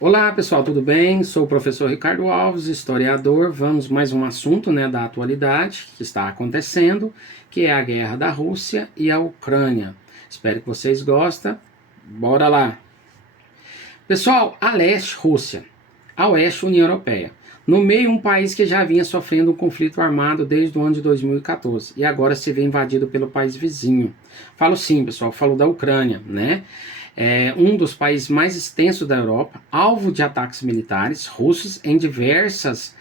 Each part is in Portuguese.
Olá pessoal, tudo bem? Sou o professor Ricardo Alves, historiador. Vamos mais um assunto, da atualidade que está acontecendo, que é a guerra da Rússia e a Ucrânia. Espero que vocês gostem. Bora lá! Pessoal, a leste, Rússia. A oeste, União Europeia. No meio, um país que já vinha sofrendo um conflito armado desde o ano de 2014 e agora se vê invadido pelo país vizinho. Falo sim, pessoal, falo da Ucrânia, né? É um dos países mais extensos da Europa, alvo de ataques militares russos em diversas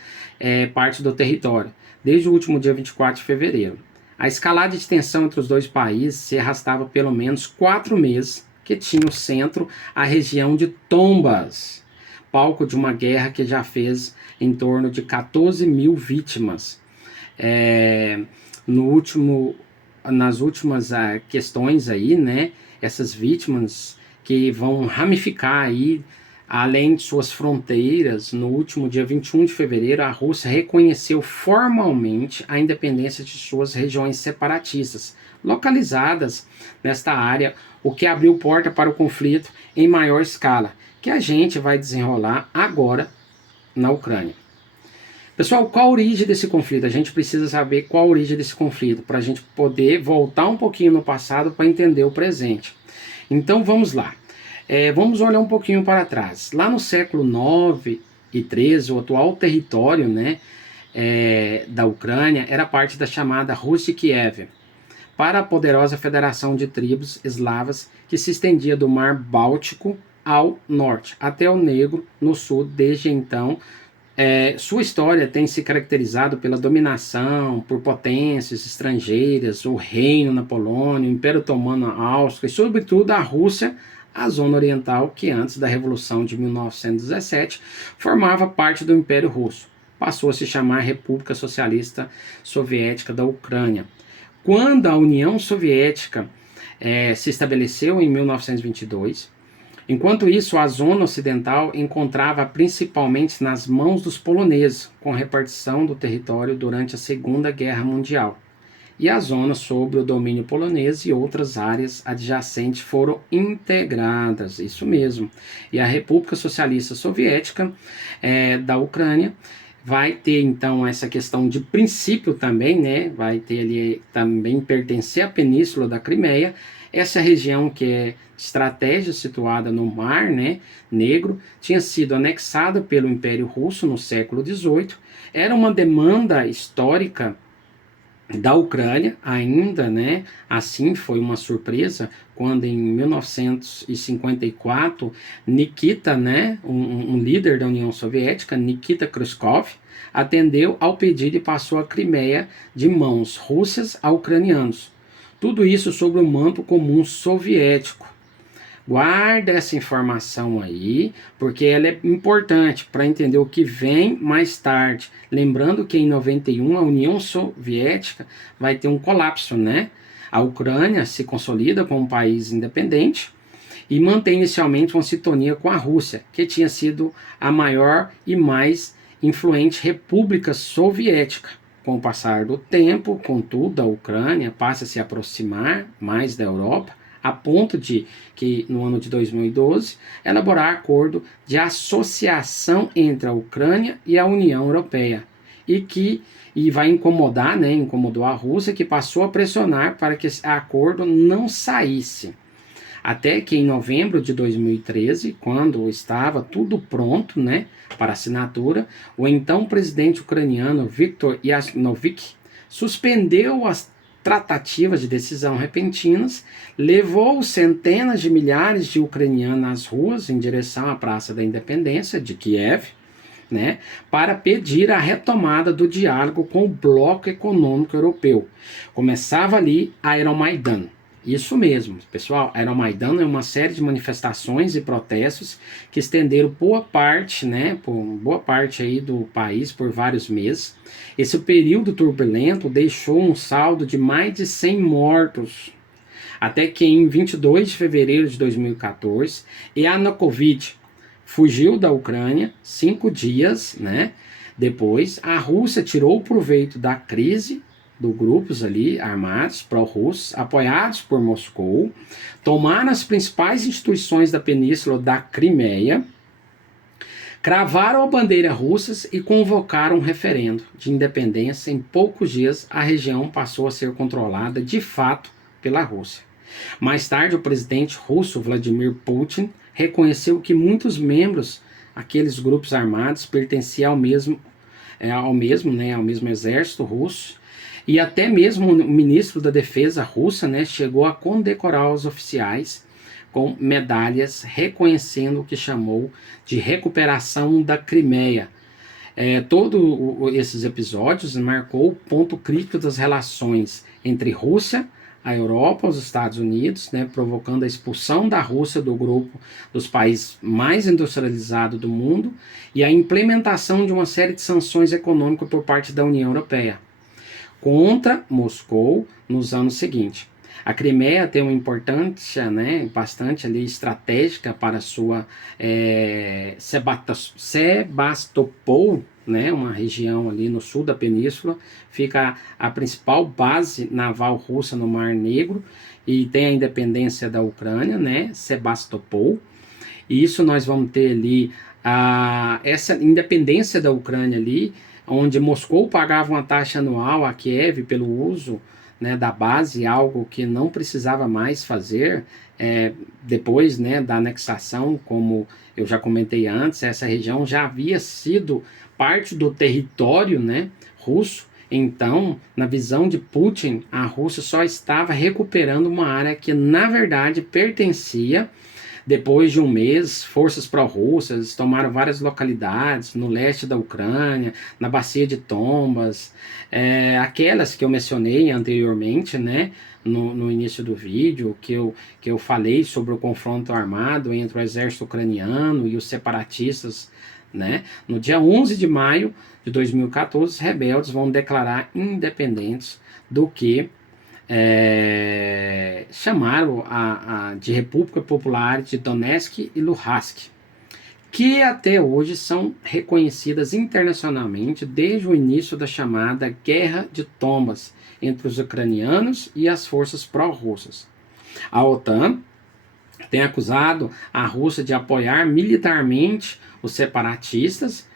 partes do território, desde o último dia 24 de fevereiro. A escalada de tensão entre os dois países se arrastava pelo menos 4 meses, que tinha o centro a região de Tombas, palco de uma guerra que já fez em torno de 14 mil vítimas. É, no último, nas últimas questões aí, né, essas vítimas que vão ramificar aí, além de suas fronteiras, no último dia 21 de fevereiro, a Rússia reconheceu formalmente a independência de suas regiões separatistas, localizadas nesta área, o que abriu porta para o conflito em maior escala, que a gente vai desenrolar agora na Ucrânia. Pessoal, qual a origem desse conflito? A gente precisa saber qual a origem desse conflito para a gente poder voltar um pouquinho no passado para entender o presente. Então vamos lá. Vamos olhar um pouquinho para trás. Lá no século 9 e 13, o atual território, da Ucrânia era parte da chamada Rússia Kiev, para a poderosa federação de tribos eslavas que se estendia do Mar Báltico ao norte, até o Negro no sul. Desde então, sua história tem se caracterizado pela dominação por potências estrangeiras, o Reino na Polônia, o Império Otomano na Áustria e, sobretudo, a Rússia, a zona oriental, que antes da Revolução de 1917 formava parte do Império Russo. Passou a se chamar República Socialista Soviética da Ucrânia. Quando a União Soviética se estabeleceu em 1922, enquanto isso, a zona ocidental encontrava principalmente nas mãos dos poloneses, com repartição do território durante a Segunda Guerra Mundial. E a zona sob o domínio polonês e outras áreas adjacentes foram integradas, isso mesmo. E a República Socialista Soviética da Ucrânia vai ter então essa questão de princípio também, vai ter ali também pertencer à Península da Crimeia, essa região que é estratégia situada no Mar Negro, tinha sido anexada pelo Império Russo no século XVIII, era uma demanda histórica da Ucrânia ainda, assim foi uma surpresa quando em 1954 Nikita, um líder da União Soviética, Nikita Khrushchev, atendeu ao pedido e passou a Crimeia de mãos russas a ucranianos. Tudo isso sob o manto comum soviético. Guarda essa informação aí, porque ela é importante para entender o que vem mais tarde. Lembrando que em 91 a União Soviética vai ter um colapso, A Ucrânia se consolida como um país independente e mantém inicialmente uma sintonia com a Rússia, que tinha sido a maior e mais influente república soviética. Com o passar do tempo, contudo, a Ucrânia passa a se aproximar mais da Europa, a ponto de que, no ano de 2012, elaborar acordo de associação entre a Ucrânia e a União Europeia, e vai incomodar, incomodou a Rússia, que passou a pressionar para que esse acordo não saísse. Até que em novembro de 2013, quando estava tudo pronto, para assinatura, o então presidente ucraniano Viktor Yanukovych suspendeu as tratativas de decisão repentinas, levou centenas de milhares de ucranianos às ruas em direção à Praça da Independência de Kiev, para pedir a retomada do diálogo com o bloco econômico europeu. Começava ali a Euromaidan. Isso mesmo, pessoal, a Euromaidan é uma série de manifestações e protestos que estenderam boa parte, por boa parte aí do país por vários meses. Esse período turbulento deixou um saldo de mais de 100 mortos, até que em 22 de fevereiro de 2014, Yanukovych fugiu da Ucrânia. 5 dias, depois, a Rússia tirou proveito da crise dos grupos ali armados pró-russos, apoiados por Moscou, tomaram as principais instituições da Península da Crimeia cravaram a bandeira russa e convocaram um referendo de independência. Em poucos dias, a região passou a ser controlada de fato pela Rússia. Mais tarde, o presidente russo Vladimir Putin reconheceu que muitos membros, aqueles grupos armados, pertenciam ao mesmo exército russo, e até mesmo o ministro da Defesa russa, né, chegou a condecorar os oficiais com medalhas, reconhecendo o que chamou de recuperação da Crimeia. Todos esses episódios marcou o ponto crítico das relações entre Rússia, a Europa, os Estados Unidos, né, provocando a expulsão da Rússia do grupo dos países mais industrializados do mundo e a implementação de uma série de sanções econômicas por parte da União Europeia contra Moscou nos anos seguintes. A Crimeia tem uma importância, né, bastante ali estratégica para sua Sebastopol, né, uma região ali no sul da península, fica a principal base naval russa no Mar Negro, e tem a independência da Ucrânia, né, Sebastopol. E isso nós vamos ter ali essa independência da Ucrânia ali, onde Moscou pagava uma taxa anual a Kiev pelo uso, né, da base, algo que não precisava mais fazer depois, né, da anexação. Como eu já comentei antes, essa região já havia sido parte do território, né, russo. Então, na visão de Putin, a Rússia só estava recuperando uma área que, na verdade, pertencia. Depois de um mês, forças pró-russas tomaram várias localidades no leste da Ucrânia, na bacia de Tombas, aquelas que eu mencionei anteriormente, né, no início do vídeo, que eu falei sobre o confronto armado entre o exército ucraniano e os separatistas, né. No dia 11 de maio de 2014, os rebeldes vão declarar independentes do que chamaram de República Popular de Donetsk e Luhansk, que até hoje são reconhecidas internacionalmente desde o início da chamada Guerra de Tombas entre os ucranianos e as forças pró-russas. A OTAN tem acusado a Rússia de apoiar militarmente os separatistas,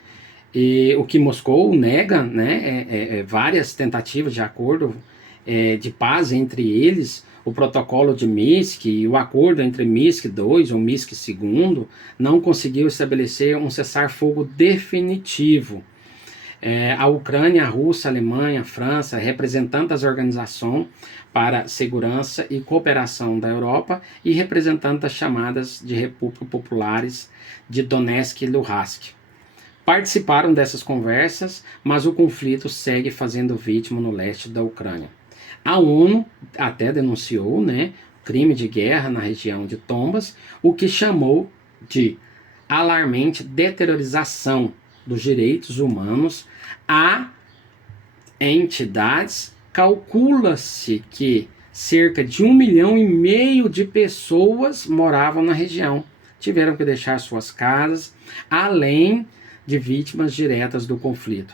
e o que Moscou nega, né, várias tentativas de acordo de paz entre eles. O protocolo de Minsk e o acordo entre Minsk II ou Minsk II não conseguiu estabelecer um cessar-fogo definitivo. A Ucrânia, a Rússia, a Alemanha, a França, representantes das organizações para segurança e cooperação da Europa e representantes das chamadas de Repúblicas Populares de Donetsk e Luhansk, participaram dessas conversas, mas o conflito segue fazendo vítima no leste da Ucrânia. A ONU até denunciou, né, crime de guerra na região de Tombas, o que chamou de alarmante deteriorização dos direitos humanos a entidades. Calcula-se que cerca de 1,5 milhão de pessoas moravam na região, tiveram que deixar suas casas, além de vítimas diretas do conflito.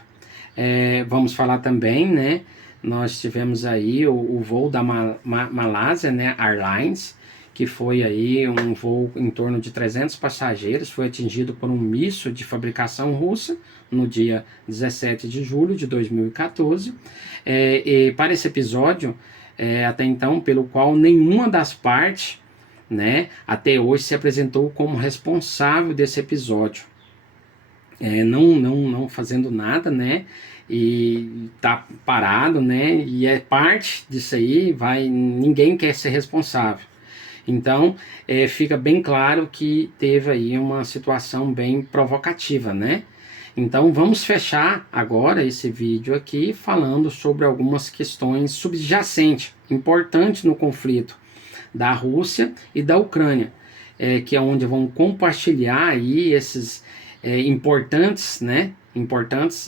Vamos falar também, né, nós tivemos aí o voo da Malaysia, né, Airlines, que foi aí um voo em torno de 300 passageiros, foi atingido por um míssil de fabricação russa no dia 17 de julho de 2014. E para esse episódio, até então, pelo qual nenhuma das partes, né, até hoje se apresentou como responsável desse episódio. Não fazendo nada, né, e tá parado, né, e parte disso aí, ninguém quer ser responsável. Então, fica bem claro que teve aí uma situação bem provocativa, né. Então, vamos fechar agora esse vídeo aqui falando sobre algumas questões subjacentes, importantes no conflito da Rússia e da Ucrânia, que é onde vão compartilhar aí esses importantes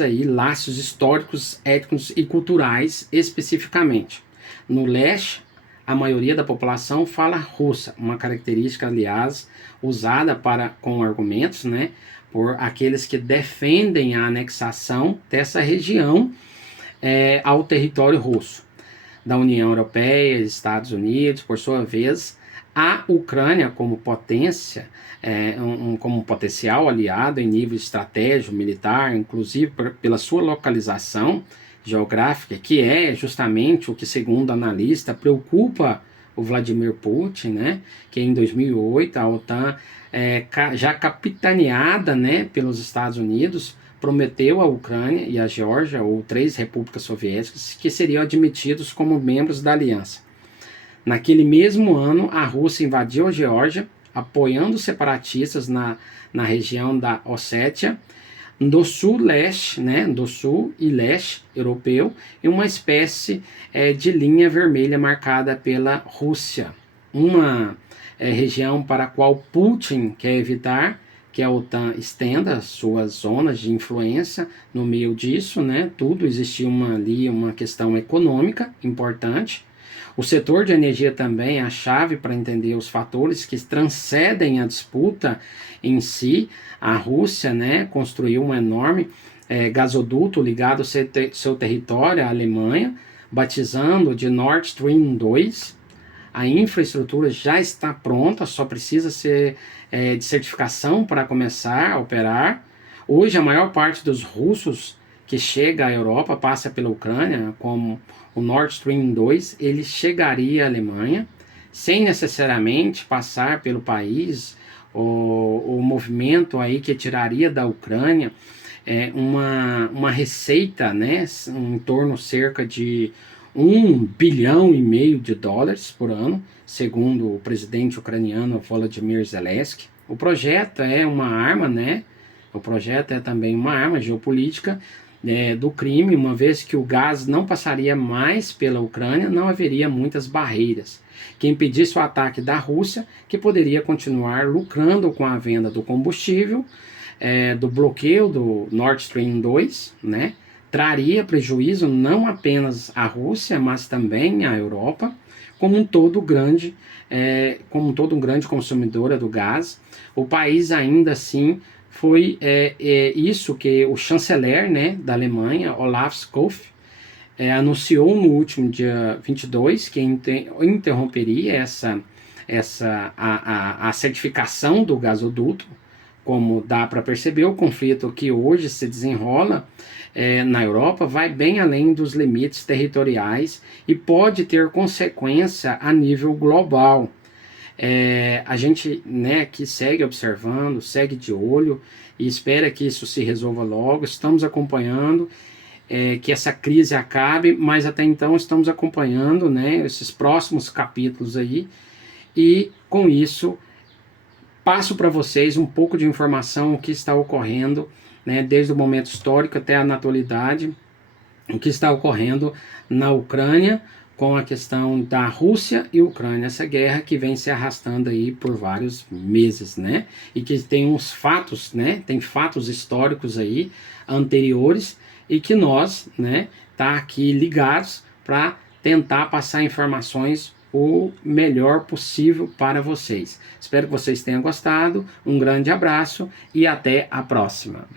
aí laços históricos, étnicos e culturais especificamente. No leste, a maioria da população fala russa, uma característica, aliás, usada com argumentos, né, por aqueles que defendem a anexação dessa região ao território russo. Da União Europeia, Estados Unidos, por sua vez, A Ucrânia como potência, como potencial aliado em nível estratégico, militar, inclusive pela sua localização geográfica, que é justamente o que, segundo analista, preocupa o Vladimir Putin, né, que em 2008 a OTAN, já capitaneada, né, pelos Estados Unidos, prometeu à Ucrânia e à Geórgia, ou 3 repúblicas soviéticas, que seriam admitidos como membros da aliança. Naquele mesmo ano, a Rússia invadiu a Geórgia, apoiando os separatistas na região da Ossétia, do sul-leste, né, do sul e leste europeu, em uma espécie de linha vermelha marcada pela Rússia. Uma região para a qual Putin quer evitar que a OTAN estenda suas zonas de influência no meio disso, né? Tudo existia ali uma questão econômica importante. O setor de energia também é a chave para entender os fatores que transcendem a disputa em si. A Rússia, né, construiu um enorme gasoduto ligado ao seu território, à Alemanha, batizando de Nord Stream 2. A infraestrutura já está pronta, só precisa ser de certificação para começar a operar. Hoje, a maior parte dos russos que chega à Europa passa pela Ucrânia, como o Nord Stream 2, ele chegaria à Alemanha, sem necessariamente passar pelo país, o movimento aí que tiraria da Ucrânia uma receita, né, em torno cerca de 1,5 bilhão de dólares por ano, segundo o presidente ucraniano Volodymyr Zelensky. O projeto é uma arma, né? O projeto é também uma arma geopolítica do crime, uma vez que o gás não passaria mais pela Ucrânia, não haveria muitas barreiras que impedisse o ataque da Rússia, que poderia continuar lucrando com a venda do combustível, do bloqueio do Nord Stream 2, né? Traria prejuízo não apenas à Rússia, mas também à Europa, como um todo grande consumidora do gás. O país ainda assim foi isso que o chanceler, né, da Alemanha, Olaf Scholz, anunciou no último dia 22, que interromperia a certificação do gasoduto. Como dá para perceber, o conflito que hoje se desenrola na Europa vai bem além dos limites territoriais e pode ter consequência a nível global. A gente, né, que segue observando, segue de olho e espera que isso se resolva logo. Estamos acompanhando que essa crise acabe, mas até então estamos acompanhando, né, esses próximos capítulos aí, e com isso passo para vocês um pouco de informação, o que está ocorrendo, né, desde o momento histórico até a atualidade, o que está ocorrendo na Ucrânia, com a questão da Rússia e Ucrânia, essa guerra que vem se arrastando aí por vários meses, né? E que tem uns fatos, né? Tem fatos históricos aí anteriores e que nós, né, tá aqui ligados para tentar passar informações o melhor possível para vocês. Espero que vocês tenham gostado. Um grande abraço e até a próxima.